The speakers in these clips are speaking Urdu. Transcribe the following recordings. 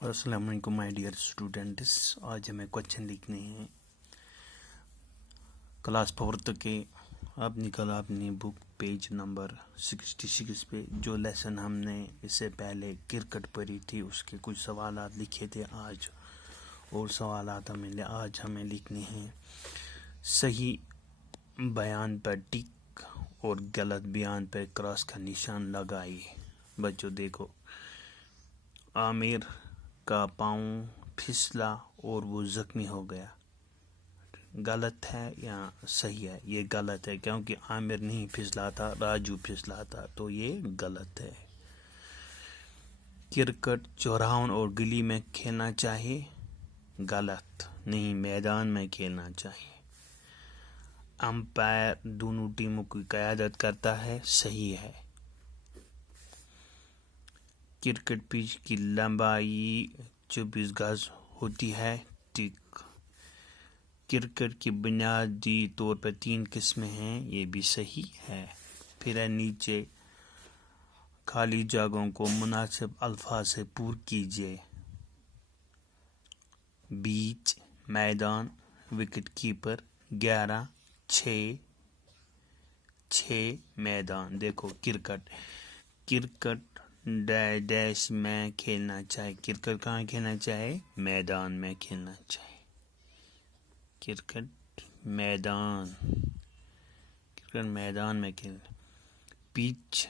السلام علیکم مائی ڈیئر اسٹوڈنٹس. آج ہمیں کوشچن لکھنے ہیں کلاس 4 کے. اب نکلا اپنی بک پیج نمبر 66 پہ. جو لیسن ہم نے اس سے پہلے کرکٹ پڑھی تھی اس کے کچھ سوالات لکھے تھے آج، اور سوالات آج ہمیں لکھنے ہیں. صحیح بیان پر ٹک اور غلط بیان پر کراس کا نشان لگائیے. بچوں دیکھو، عامر کا پاؤں پھسلا اور وہ زخمی ہو گیا. غلط ہے یا صحیح ہے؟ یہ غلط ہے کیونکہ عامر نہیں پھسلا تھا، راجو پھسلا تھا، تو یہ غلط ہے. کرکٹ چوراہوں اور گلی میں کھیلنا چاہیے. غلط، نہیں، میدان میں کھیلنا چاہیے. امپائر دونوں ٹیموں کی قیادت کرتا ہے. صحیح ہے. کرکٹ پچ کی لمبائی 24 گز ہوتی ہے. ٹک. کرکٹ کی بنیادی طور پر 3 قسمیں ہیں. یہ بھی صحیح ہے. پھر نیچے خالی جگہوں کو مناسب الفاظ سے پُر کیجیے. بیچ، میدان، وکٹ کیپر. 11 6 میدان. دیکھو کرکٹ ڈیش میں کھیلنا چاہیے. کرکٹ کہاں کھیلنا چاہیے؟ میدان میں کھیلنا چاہیے. کرکٹ میدان میں کھیلنا. پچ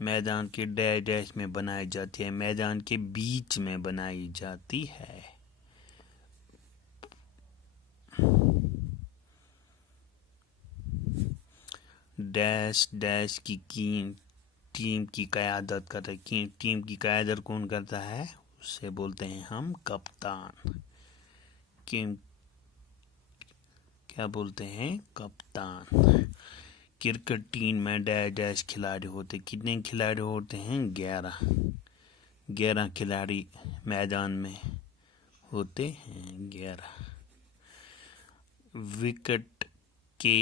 میدان کے ڈیش میں بنائی جاتی ہے، میدان کے بیچ میں بنائی جاتی ہے. ڈیش کی ٹیم کی قیادت کرتا ہے. ٹیم کی قیادت کون کرتا ہے؟ اسے بولتے ہیں ہم کپتان. کیا بولتے ہیں؟ کپتان. کرکٹ ٹیم میں ڈیش کھلاڑی ہوتے. کتنے کھلاڑی ہوتے ہیں؟ 11 کھلاڑی میدان میں ہوتے ہیں. 11. وکٹ کے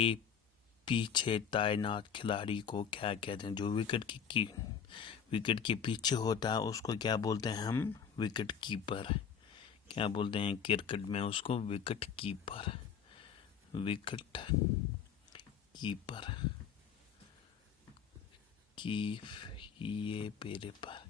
پیچھے تعینات کھلاڑی کو کیا کہتے ہیں؟ جو وکٹ کے پیچھے ہوتا ہے اس کو کیا بولتے ہیں ہم؟ Wicket keeper. کیا بولتے ہیں کرکٹ میں اس کو؟ Wicket keeper. یہ پیرے پر